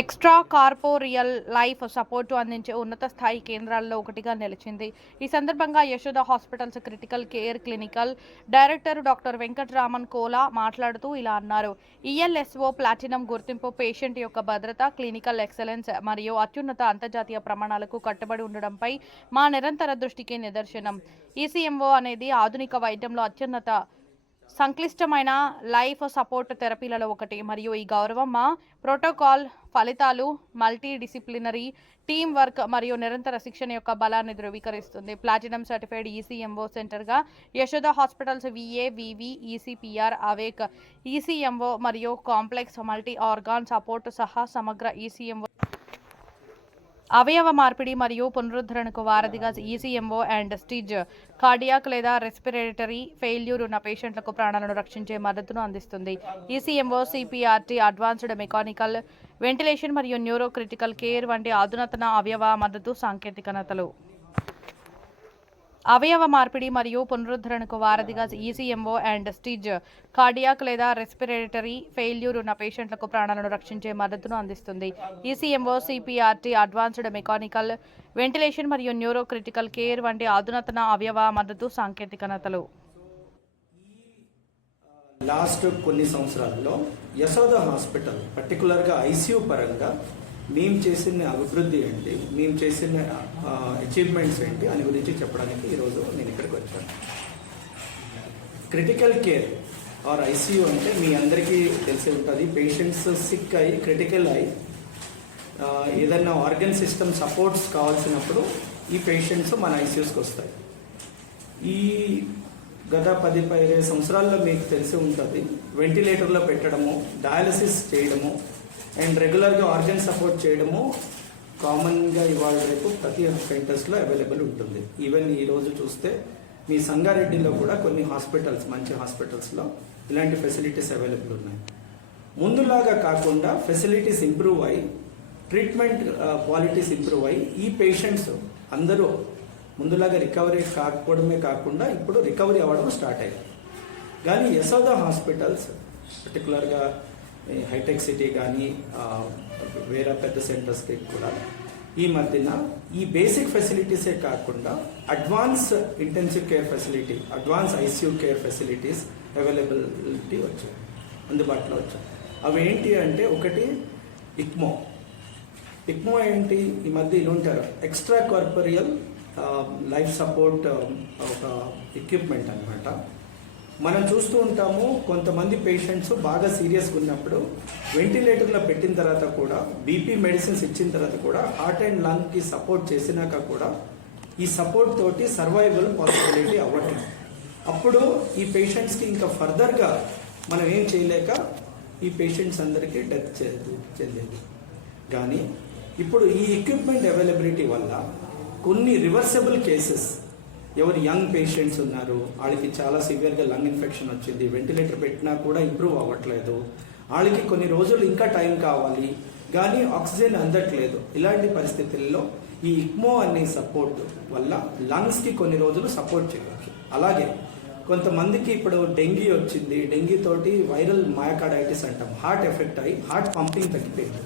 Extra corporeal life support అందించే ఉన్నత స్థాయి కేంద్రాల్లో ఒకటిగా నిలిచింది. ఈ సందర్భంగా Yashoda hospitals critical care clinical director doctor Venkataraman Kola మాట్లాడుతూ ఇలా అన్నారు. ఈఎల్ఎస్ఓ ప్లాటినం గుర్తింపు పేషెంట్ యొక్క భద్రత క్లినికల్ ఎక్సలెన్స్ మరియు అత్యున్నత అంతర్జాతీయ ప్రమాణాలకు కట్టుబడి ఉండడంపై మా నిరంతర దృష్టికి నిదర్శనం. ఈసీఎంఓ అనేది ఆధునిక వైద్యంలో అత్యున్నత సంక్లిష్టమైన లైఫ్ సపోర్ట్ థెరపీలలో ఒకటి. మరియు ఈ గౌరవం మా ప్రోటోకాల్ ఫలితాలు మల్టీ డిసిప్లినరీ టీమ్ వర్క్ మరియు నిరంతర శిక్షణ యొక్క బలాన్ని ధృవీకరిస్తుంది. Platinum certified ECMO సెంటర్గా Yashoda hospitals VA VV ECPR awake ECMO మరియు కాంప్లెక్స్ మల్టీ ఆర్గాన్ సపోర్ట్ సహా సమగ్ర ఈసీఎంఓ అవయవ మార్పిడి మరియు పునరుద్ధరణకు వారధిగా ఈసీఎంఓ అండ్ స్టిజ్ కార్డియాక్ లేదా రెస్పిరేటరీ ఫెయిల్యూర్ ఉన్న పేషెంట్లకు ప్రాణాలను రక్షించే మద్దతును అందిస్తుంది. ECMO CPRT advanced mechanical ventilation మరియు న్యూరో క్రిటికల్ కేర్ వంటి అధునాతన అవయవ మద్దతు సాంకేతికతలు. అవయవ మార్పిడి మరియు పునరుద్ధరణకు వారధిగా ఈసీఎంఓ అండ్ స్టిజ్ కార్డియాక్ లేదా రెస్పిరేటరీ ఫెయిల్యూర్ ఉన్న పేషెంట్లకు ప్రాణాలను రక్షించే మద్దతును అందిస్తుంది. ECMO CPRT advanced mechanical ventilation మరియు న్యూరో క్రిటికల్ కేర్ వంటి అధునాతన అవయవ మద్దతు సాంకేతికతలు. లాస్ట్ కొన్ని సంవత్సరాల్లో యశోద హాస్పిటల్ పర్టికులర్గా ఐసీయూ పరంగా మేము చేసిన అభివృద్ధి ఏంటి? మేము చేసిన అచీవ్మెంట్స్ ఏంటి? అని గురించి చెప్పడానికి ఈరోజు నేను ఇక్కడికి వచ్చాను. క్రిటికల్ కేర్ ఆర్ ఐసీయూ అంటే మీ అందరికీ తెలిసి ఉంటుంది. పేషెంట్స్ సిక్ అయి క్రిటికల్ అయి ఏదైనా ఆర్గన్ సిస్టమ్ సపోర్ట్స్ కావాల్సినప్పుడు ఈ పేషెంట్స్ మన ఐసీయూస్కి వస్తాయి. ఈ గత పది పదిహేను సంవత్సరాల్లో మీకు తెలిసి ఉంటుంది. వెంటిలేటర్లో పెట్టడము డయాలసిస్ చేయడము అండ్ రెగ్యులర్గా ఆర్గన్ సపోర్ట్ చేయడము కామన్గా ఇవాళ రేపు ప్రతి సెంటర్స్లో అవైలబుల్ ఉంటుంది. ఈవెన్ ఈ రోజు చూస్తే మీ సంగారెడ్డిలో కూడా కొన్ని హాస్పిటల్స్ మంచి హాస్పిటల్స్లో ఇలాంటి ఫెసిలిటీస్ అవైలబుల్ ఉన్నాయి. ముందులాగా కాకుండా ఫెసిలిటీస్ ఇంప్రూవ్ అయ్యి ట్రీట్మెంట్ క్వాలిటీస్ ఇంప్రూవ్ అయ్యి ఈ పేషెంట్స్ అందరూ ముందులాగా రికవరీ కాకపోవడమే కాకుండా ఇప్పుడు రికవరీ అవ్వడం స్టార్ట్ అయ్యాయి. కానీ యశోద హాస్పిటల్స్ పర్టికులర్గా హైటెక్ సిటీ కానీ వేరే పెద్ద సెంటర్స్కి కూడా ఈ మధ్యన ఈ బేసిక్ ఫెసిలిటీసే కాకుండా advance intensive care facility advance ICU care facilities availability వచ్చాయి అందుబాటులో వచ్చాయి. అవి ఏంటి అంటే ఒకటి ఇక్మో. ఇక్మో ఏంటి? ఈ మధ్య ఇలా ఉంటారు. ఎక్స్ట్రా కార్పొరియల్ లైఫ్ సపోర్ట్ ఒక ఎక్విప్మెంట్ అన్నమాట. మనం చూస్తూ ఉంటాము కొంతమంది పేషెంట్స్ బాగా సీరియస్గా ఉన్నప్పుడు వెంటిలేటర్లో పెట్టిన తర్వాత కూడా బీపీ మెడిసిన్స్ ఇచ్చిన తర్వాత కూడా హార్ట్ అండ్ లంగ్కి సపోర్ట్ చేసినాక కూడా ఈ సపోర్ట్ తోటి సర్వైవల్ పాసిబిలిటీ అవ్వట్లేదు. అప్పుడు ఈ పేషెంట్స్కి ఇంకా ఫర్దర్గా మనం ఏం చేయలేక ఈ పేషెంట్స్ అందరికీ డెత్ చెందేది. కానీ ఇప్పుడు ఈ ఎక్విప్మెంట్ అవైలబిలిటీ వల్ల కొన్ని రివర్సబుల్ కేసెస్ ఎవరు యంగ్ పేషెంట్స్ ఉన్నారు వాళ్ళకి చాలా సివియర్గా లంగ్ ఇన్ఫెక్షన్ వచ్చింది వెంటిలేటర్ పెట్టినా కూడా ఇంప్రూవ్ అవ్వట్లేదు. వాళ్ళకి కొన్ని రోజులు ఇంకా టైం కావాలి కానీ ఆక్సిజన్ అందట్లేదు. ఇలాంటి పరిస్థితుల్లో ఈ ఇక్మో అనే సపోర్ట్ వల్ల లంగ్స్కి కొన్ని రోజులు సపోర్ట్ చేయవచ్చు. అలాగే కొంతమందికి ఇప్పుడు డెంగీ వచ్చింది డెంగీ తోటి వైరల్ మయోకార్డైటిస్ అంటాం. హార్ట్ ఎఫెక్ట్ అయ్యి హార్ట్ పంపింగ్ తగ్గిపోయింది.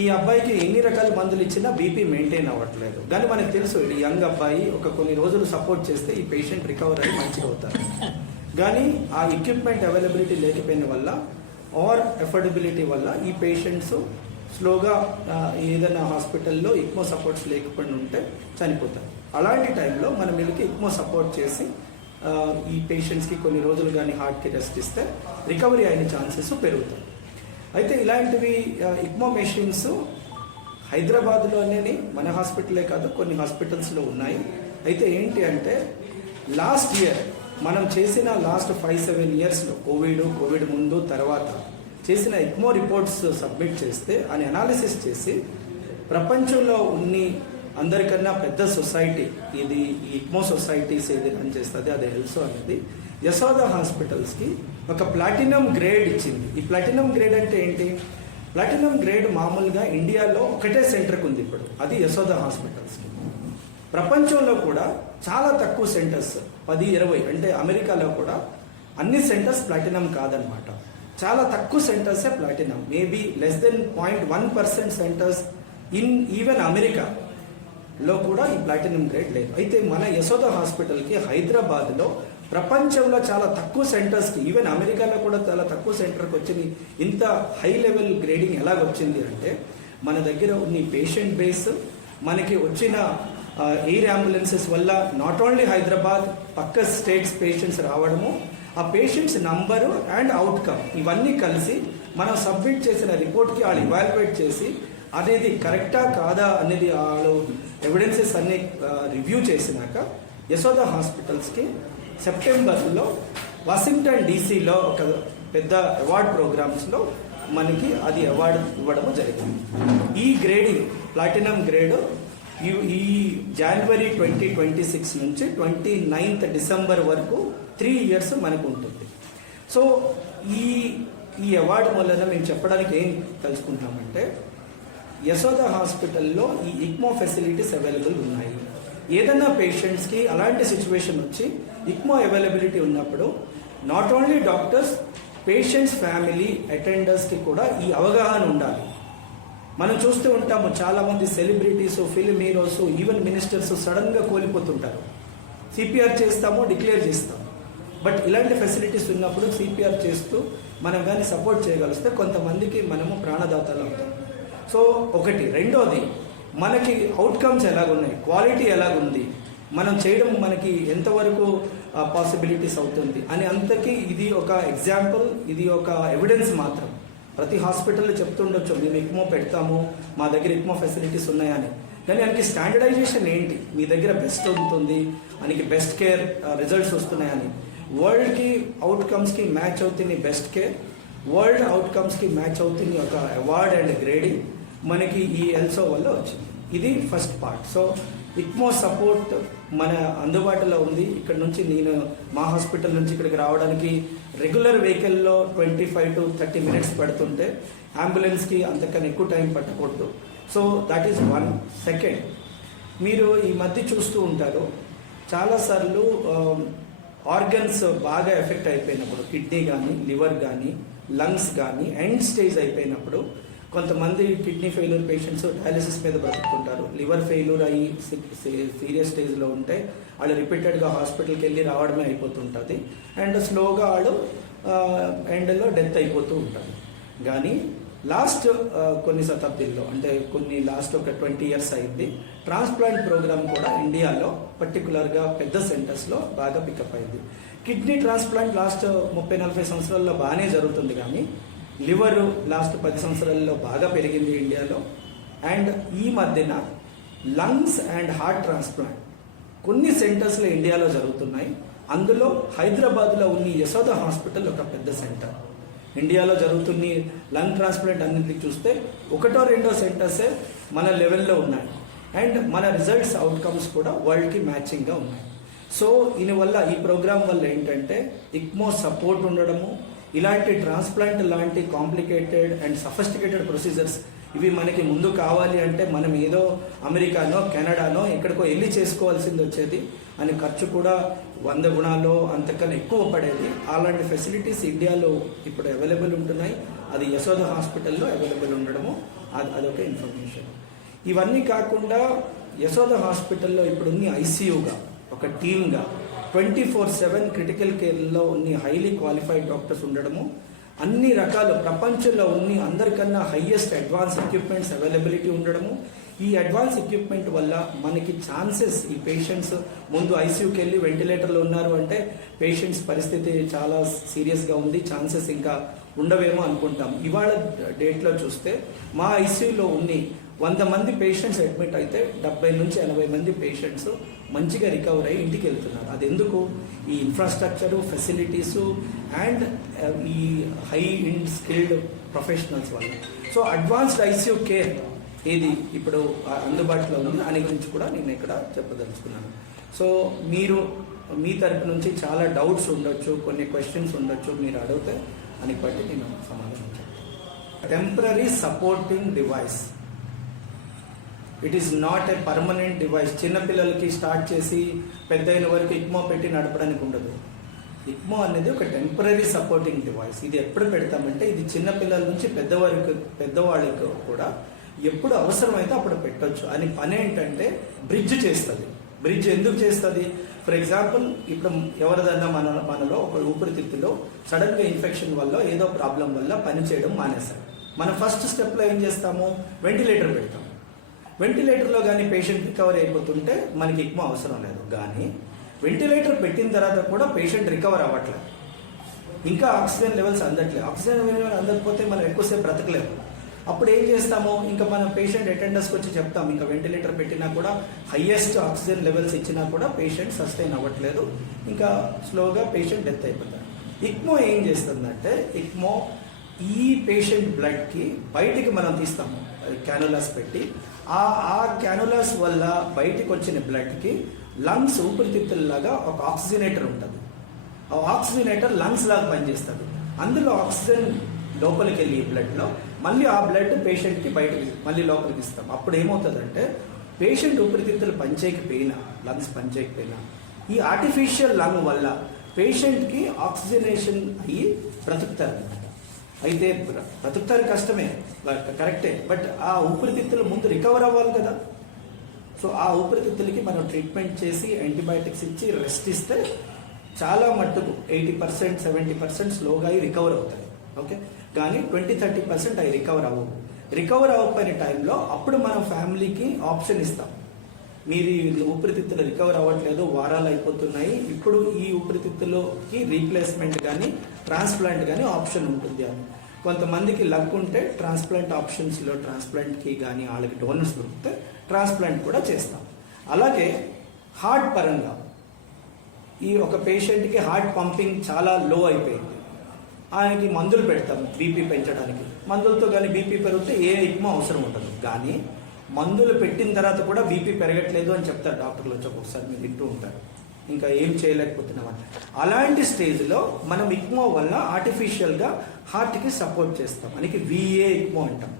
ఈ అబ్బాయికి ఎన్ని రకాల మందులు ఇచ్చినా బీపీ మెయింటైన్ అవ్వట్లేదు. కానీ మనకు తెలుసు ఈ యంగ్ అబ్బాయి ఒక కొన్ని రోజులు సపోర్ట్ చేస్తే ఈ పేషెంట్ రికవర్ అయ్యి మంచిగా అవుతారు. కానీ ఆ ఎక్విప్మెంట్ అవైలబిలిటీ లేకపోయిన వల్ల ఆర్ ఎఫోర్డబిలిటీ వల్ల ఈ పేషెంట్స్ స్లోగా ఏదైనా హాస్పిటల్లో ఎక్కువ సపోర్ట్స్ లేకపోయినా ఉంటే చనిపోతారు. అలాంటి టైంలో మనం వీళ్ళకి ఎక్కువ సపోర్ట్ చేసి ఈ పేషెంట్స్కి కొన్ని రోజులు కానీ హార్ట్కి రెస్ట్ ఇస్తే రికవరీ అయిన ఛాన్సెస్ పెరుగుతాయి. అయితే ఇలాంటివి ఇగ్మో మెషిన్స్ హైదరాబాద్లోనే మన హాస్పిటలే కాదు కొన్ని హాస్పిటల్స్లో ఉన్నాయి. అయితే ఏంటి అంటే లాస్ట్ ఇయర్ మనం చేసిన లాస్ట్ ఫైవ్ సెవెన్ ఇయర్స్లో కోవిడ్ కోవిడ్ ముందు తర్వాత చేసిన ఇగ్మో రిపోర్ట్స్ సబ్మిట్ చేస్తే అని అనాలిసిస్ చేసి ప్రపంచంలో ఉన్ని అందరికన్నా పెద్ద సొసైటీ ఇది ఈ సొసైటీస్ ఏది పనిచేస్తుంది అది హెల్సో అనేది యశోద హాస్పిటల్స్కి ఒక ప్లాటినం గ్రేడ్ ఇచ్చింది. ఈ ప్లాటినం గ్రేడ్ అంటే ఏంటి? ప్లాటినం గ్రేడ్ మామూలుగా ఇండియాలో ఒకటే సెంటర్కి ఉంది ఇప్పుడు. అది యశోద హాస్పిటల్స్కి ప్రపంచంలో కూడా చాలా తక్కువ సెంటర్స్ పది ఇరవై అంటే అమెరికాలో కూడా అన్ని సెంటర్స్ ప్లాటినం కాదనమాట. చాలా తక్కువ సెంటర్సే platinum maybe less than point one percent centres in even America లో కూడా ఈ ప్లాటినం గ్రేడ్ లేదు. అయితే మన యశోద హాస్పిటల్కి హైదరాబాద్లో ప్రపంచంలో చాలా తక్కువ సెంటర్స్కి ఈవెన్ అమెరికాలో కూడా చాలా తక్కువ సెంటర్కి వచ్చింది. ఇంత హై లెవెల్ గ్రేడింగ్ ఎలా వచ్చింది అంటే మన దగ్గర ఉన్న పేషెంట్ బేస్ మనకి వచ్చిన ఎయిర్ అంబులెన్సెస్ వల్ల నాట్ ఓన్లీ హైదరాబాద్ పక్క స్టేట్స్ పేషెంట్స్ రావడము ఆ పేషెంట్స్ నంబరు అండ్ అవుట్కమ్ ఇవన్నీ కలిసి మనం సబ్మిట్ చేసిన రిపోర్ట్కి వాళ్ళు ఇవాల్యుయేట్ చేసి అనేది కరెక్టా కాదా? అనేది వాళ్ళు ఎవిడెన్సెస్ అన్ని రివ్యూ చేసినాక యశోద హాస్పిటల్స్కి సెప్టెంబర్లో వాషింగ్టన్ డీసీలో ఒక పెద్ద అవార్డ్ ప్రోగ్రామ్స్లో మనకి అది అవార్డు ఇవ్వడము జరిగింది. ఈ గ్రేడింగ్ ప్లాటినం గ్రేడ్ ఈ ఈ జనవరి ట్వంటీ ట్వంటీ సిక్స్ నుంచి ట్వంటీ నైన్త్ డిసెంబర్ వరకు త్రీ ఇయర్స్ మనకు ఉంటుంది. సో ఈ ఈ అవార్డు వలన మేము చెప్పడానికి ఏం తెలుసుకుంటామంటే యశోద హాస్పిటల్లో ఈ ఇక్మో ఫెసిలిటీస్ అవైలబుల్ ఉన్నాయి. ఏదన్నా పేషెంట్స్కి అలాంటి సిచ్యువేషన్ వచ్చి ఇక్మో అవైలబిలిటీ ఉన్నప్పుడు not only doctors patients family అటెండర్స్కి కూడా ఈ అవగాహన ఉండాలి. మనం చూస్తూ ఉంటాము చాలామంది celebrities film heroes even ministers సడన్గా కోల్పోతుంటారు. సిపిఆర్ చేస్తాము డిక్లేర్ చేస్తాము. బట్ ఇలాంటి ఫెసిలిటీస్ ఉన్నప్పుడు సిపిఆర్ చేస్తూ మనం కానీ సపోర్ట్ చేయగలిస్తే కొంతమందికి మనము ప్రాణదాతలు అవుతాం. సో ఒకటి. రెండోది మనకి అవుట్కమ్స్ ఎలాగున్నాయి? క్వాలిటీ ఎలాగుంది? మనం చేయడం మనకి ఎంతవరకు పాసిబిలిటీస్ అవుతుంది? అని అంతకీ ఇది ఒక ఎగ్జాంపుల్ ఇది ఒక ఎవిడెన్స్ మాత్రం. ప్రతి హాస్పిటల్లో చెప్తుండొచ్చు మేము ఇక్మో పెడతాము మా దగ్గర ఇక్మో ఫెసిలిటీస్ ఉన్నాయని. కానీ దానికి స్టాండర్డైజేషన్ ఏంటి? మీ దగ్గర బెస్ట్ ఉంటుంది దానికి బెస్ట్ కేర్ రిజల్ట్స్ వస్తున్నాయని. వరల్డ్కి అవుట్కమ్స్కి మ్యాచ్ అవుతుంది బెస్ట్ కేర్ వరల్డ్ అవుట్కమ్స్కి మ్యాచ్ అవుతుంది ఒక అవార్డ్ అండ్ గ్రేడింగ్ మనకి ఈ ఎల్సో వల్ల వచ్చింది. ఇది first part. So ECMO support మన అందుబాటులో ఉంది. ఇక్కడ నుంచి నేను మా హాస్పిటల్ నుంచి ఇక్కడికి రావడానికి రెగ్యులర్ వెహికల్లో twenty five to thirty minutes పడుతుంటే అంబులెన్స్కి అంతకన్నా ఎక్కువ టైం పట్టకూడదు. So that is one second మీరు ఈ మధ్య చూస్తూ ఉంటారు చాలాసార్లు ఆర్గన్స్ బాగా ఎఫెక్ట్ అయిపోయినప్పుడు కిడ్నీ కానీ లివర్ కానీ లంగ్స్ కానీ ఎండ్ స్టేజ్ అయిపోయినప్పుడు కొంతమంది కిడ్నీ ఫెయిల్యూర్ పేషెంట్స్ డయాలిసిస్ మీద బ్రతుకుతుంటారు. లివర్ ఫెయిల్యూర్ అయ్యి సీరియస్ స్టేజ్లో ఉంటే వాళ్ళు రిపీటెడ్గా హాస్పిటల్కి వెళ్ళి రావడమే అయిపోతుంటుంది. అండ్ స్లోగా వాళ్ళు ఎండ్లో డెత్ అయిపోతూ ఉంటారు. కానీ లాస్ట్ కొన్ని శతాబ్దిల్లో అంటే కొన్ని లాస్ట్ ఒక ట్వంటీ ఇయర్స్ అయింది ట్రాన్స్ప్లాంట్ ప్రోగ్రామ్ కూడా ఇండియాలో పర్టికులర్గా పెద్ద సెంటర్స్లో బాగా పికప్ అయింది. కిడ్నీ ట్రాన్స్ప్లాంట్ లాస్ట్ ముప్పై నలభై సంవత్సరాల్లో బాగానే జరుగుతుంది కానీ లివరు లాస్ట్ పది సంవత్సరాల్లో బాగా పెరిగింది ఇండియాలో. అండ్ ఈ మధ్యన లంగ్స్ అండ్ హార్ట్ ట్రాన్స్ప్లాంట్ కొన్ని సెంటర్స్లో ఇండియాలో జరుగుతున్నాయి. అందులో హైదరాబాద్లో ఉన్న యశోద హాస్పిటల్ ఒక పెద్ద సెంటర్. ఇండియాలో జరుగుతున్న లంగ్ ట్రాన్స్ప్లాంట్ అన్నింటికి చూస్తే ఒకటో రెండో సెంటర్సే మన లెవెల్లో ఉన్నాయి. అండ్ మన రిజల్ట్స్ అవుట్కమ్స్ కూడా వరల్డ్కి మ్యాచింగ్గా ఉన్నాయి. సో దీనివల్ల ఈ ప్రోగ్రామ్ వల్ల ఏంటంటే ఇక్మో సపోర్ట్ ఉండడము ఇలాంటి ట్రాన్స్ప్లాంట్ లాంటి కాంప్లికేటెడ్ అండ్ సఫిస్టికేటెడ్ ప్రొసీజర్స్ ఇవి మనకి ముందు కావాలి అంటే మనం ఏదో అమెరికానో కెనడానో ఎక్కడికో వెళ్ళి చేసుకోవాల్సింది వచ్చేది. అని ఖర్చు కూడా వంద గుణాలు అంతకన్నా ఎక్కువ పడేది. అలాంటి ఫెసిలిటీస్ ఇండియాలో ఇప్పుడు అవైలబుల్ ఉంటున్నాయి. అది యశోద హాస్పిటల్లో అవైలబుల్ ఉండడము. అది అదొక ఇన్ఫర్మేషన్. ఇవన్నీ కాకుండా యశోద హాస్పిటల్లో ఇప్పుడున్న ఐసీయూగా ఒక టీమ్గా ట్వంటీ ఫోర్ సెవెన్ క్రిటికల్ కేర్లో ఉన్న హైలీ క్వాలిఫైడ్ డాక్టర్స్ ఉండడము అన్ని రకాల ప్రపంచంలో ఉన్ని అందరికన్నా హైయెస్ట్ అడ్వాన్స్ ఎక్విప్మెంట్స్ అవైలబిలిటీ ఉండడము. ఈ అడ్వాన్స్ ఎక్విప్మెంట్ వల్ల మనకి ఛాన్సెస్ ఈ పేషెంట్స్ ముందు ఐసీయూకి వెళ్ళి వెంటిలేటర్లో ఉన్నారు అంటే పేషెంట్స్ పరిస్థితి చాలా సీరియస్గా ఉంది. ఛాన్సెస్ ఇంకా ఉండవేమో అనుకుంటాం. ఇవాళ డేట్లో చూస్తే మా ఐసీయూలో ఉన్ని వంద మంది పేషెంట్స్ అడ్మిట్ అయితే డెబ్బై నుంచి ఎనభై మంది పేషెంట్స్ మంచిగా రికవర్ అయ్యి ఇంటికి వెళ్తున్నారు. అది ఎందుకు? ఈ ఇన్ఫ్రాస్ట్రక్చరు ఫెసిలిటీసు అండ్ uh, ఈ హై ఇండ్ స్కిల్డ్ ప్రొఫెషనల్స్ వల్ల. సో అడ్వాన్స్డ్ ఐసీయూ కేర్ ఏది ఇప్పుడు అందుబాటులో ఉంది దాని గురించి కూడా నేను ఇక్కడ చెప్పదలుచుకున్నాను. సో మీరు మీ తరపు నుంచి చాలా డౌట్స్ ఉండొచ్చు కొన్ని క్వశ్చన్స్ ఉండొచ్చు మీరు అడిగితే అని బట్టి నేను సమాధానం temporary supporting device it is not a permanent device చిన్నపిల్లలకి స్టార్ట్ చేసి పెద్ద అయిన వరకు ఇక్మో పెట్టి నడపడానికి ఉండదు. ఇక్మో అనేది ఒక టెంపరీ సపోర్టింగ్ డివైస్ ఇది ఎప్పుడు పెడతామంటే ఇది చిన్నపిల్లల నుంచి పెద్దవారికి పెద్దవాళ్ళకి కూడా ఎప్పుడు అవసరమైతే అప్పుడు పెట్టొచ్చు. అని పని ఏంటంటే బ్రిడ్జ్ చేస్తుంది. బ్రిడ్జ్ ఎందుకు చేస్తుంది? ఫర్ ఎగ్జాంపుల్ ఇప్పుడు ఎవరిదన్నా మన మనలో ఒక ఊపిరితిత్తులో సడన్గా ఇన్ఫెక్షన్ వల్ల ఏదో ప్రాబ్లం వల్ల పని చేయడం మానేశారు మనం ఫస్ట్ స్టెప్లో ఏం చేస్తాము? వెంటిలేటర్ పెడతాం. వెంటిలేటర్లో కానీ పేషెంట్ రికవర్ అయిపోతుంటే మనకి ఎక్కువ అవసరం లేదు. కానీ వెంటిలేటర్ పెట్టిన తర్వాత కూడా పేషెంట్ రికవర్ అవ్వట్లేదు. ఇంకా ఆక్సిజన్ లెవెల్స్ అందట్లేదు ఆక్సిజన్ లెవెల్ అందకపోతే మనం ఎక్కువసేపు బ్రతకలేము. అప్పుడు ఏం చేస్తాము ఇంకా మనం పేషెంట్ అటెండర్స్కి వచ్చి చెప్తాం. ఇంకా వెంటిలేటర్ పెట్టినా కూడా హయ్యెస్ట్ ఆక్సిజన్ లెవెల్స్ ఇచ్చినా కూడా పేషెంట్ సస్టైన్ అవ్వట్లేదు. ఇంకా స్లోగా పేషెంట్ డెత్ అయిపోతారు. ఇక్మో ఏం చేస్తుందంటే ఇక్మో ఈ పేషెంట్ బ్లడ్కి బయటికి మనం తీస్తాము క్యానులాస్ పెట్టి. ఆ ఆ క్యానులాస్ వల్ల బయటికి వచ్చిన బ్లడ్కి లంగ్స్ ఊపిరితిత్తుల్లాగా ఒక ఆక్సిజనేటర్ ఉంటుంది. ఆ ఆక్సిజనేటర్ లంగ్స్ లాగా పనిచేస్తుంది. అందులో ఆక్సిజన్ లోపలికి వెళ్ళి బ్లడ్లో మళ్ళీ ఆ బ్లడ్ పేషెంట్కి బయటకి మళ్ళీ లోపలికి ఇస్తాం. అప్పుడు ఏమవుతుందంటే పేషెంట్ ఊపిరితిత్తులు పనిచేయకపోయినా లంగ్స్ పనిచేయకపోయినా ఈ ఆర్టిఫిషియల్ లంగ్ వల్ల పేషెంట్కి ఆక్సిజనేషన్ అయ్యి బ్రతుకుతారు. అయితే బ్రతుకుతారు కష్టమే బట్ కరెక్టే. బట్ ఆ ఊపిరితిత్తులు ముందు రికవర్ అవ్వాలి కదా. సో ఆ ఊపిరితిత్తులకి మనం ట్రీట్మెంట్ చేసి యాంటీబయాటిక్స్ ఇచ్చి రెస్ట్ ఇస్తే చాలా మట్టుకు ఎయిటీ పర్సెంట్ సెవెంటీ పర్సెంట్ స్లోగా అయ్యి రికవర్ అవుతాయి. ఓకే? కానీ ట్వంటీ థర్టీ పర్సెంట్ అవి రికవర్ అవ్వవు. రికవర్ అవ్వకపోయిన టైంలో అప్పుడు మనం ఫ్యామిలీకి ఆప్షన్ ఇస్తాం. మీది ఊపిరితిత్తులు రికవర్ అవ్వట్లేదు వారాలు అయిపోతున్నాయి. ఇప్పుడు ఈ ఊపిరితిత్తులకి రీప్లేస్మెంట్ కానీ ట్రాన్స్ప్లాంట్ కానీ ఆప్షన్ ఉంటుంది అని. కొంతమందికి లక్ ఉంటే ట్రాన్స్ప్లాంట్ ఆప్షన్స్లో ట్రాన్స్ప్లాంట్కి కానీ వాళ్ళకి డోనర్స్ దొరికితే ట్రాన్స్ప్లాంట్ కూడా చేస్తాం. అలాగే హార్ట్ పరంగా ఈ ఒక పేషెంట్కి హార్ట్ పంపింగ్ చాలా లో అయిపోయింది. ఆయనకి మందులు పెడతాం బీపీ పెంచడానికి. మందులతో కానీ బీపీ పెరిగితే ఏ ఎక్కువ అవసరం ఉండదు. కానీ మందులు పెట్టిన తర్వాత కూడా బీపీ పెరగట్లేదు అని చెప్తారు డాక్టర్లు వచ్చి ఒక్కొక్కసారి మీరు వింటూ ఉంటారు. ఇంకా ఏం చేయలేకపోతున్నామంటే అలాంటి స్టేజ్లో మనం ఇక్మో వల్ల ఆర్టిఫిషియల్గా హార్ట్కి సపోర్ట్ చేస్తాం. మనకి విఏ ఇక్మో అంటాం.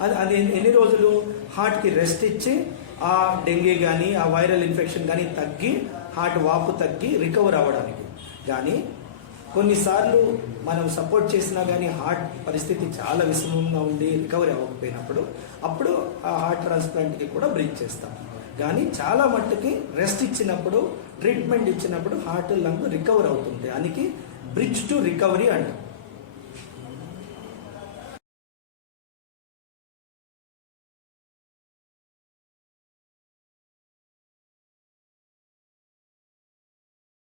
అది అది ఎన్ని రోజులు హార్ట్కి రెస్ట్ ఇచ్చి ఆ డెంగీ కానీ ఆ వైరల్ ఇన్ఫెక్షన్ కానీ తగ్గి హార్ట్ వాపు తగ్గి రికవర్ అవ్వడానికి. కానీ కొన్నిసార్లు మనం సపోర్ట్ చేసినా కానీ హార్ట్ పరిస్థితి చాలా విషమంగా ఉండి రికవరీ అవ్వకపోయినప్పుడు అప్పుడు ఆ హార్ట్ ట్రాన్స్ప్లాంట్కి కూడా బ్రేక్ చేస్తాం. కానీ చాలా మట్టుకి రెస్ట్ ఇచ్చినప్పుడు ట్రీట్మెంట్ ఇచ్చినప్పుడు హార్ట్ లంగ్ రికవర్ అవుతుంది దానికి బ్రిడ్జ్ టు రికవరీ అంటాం.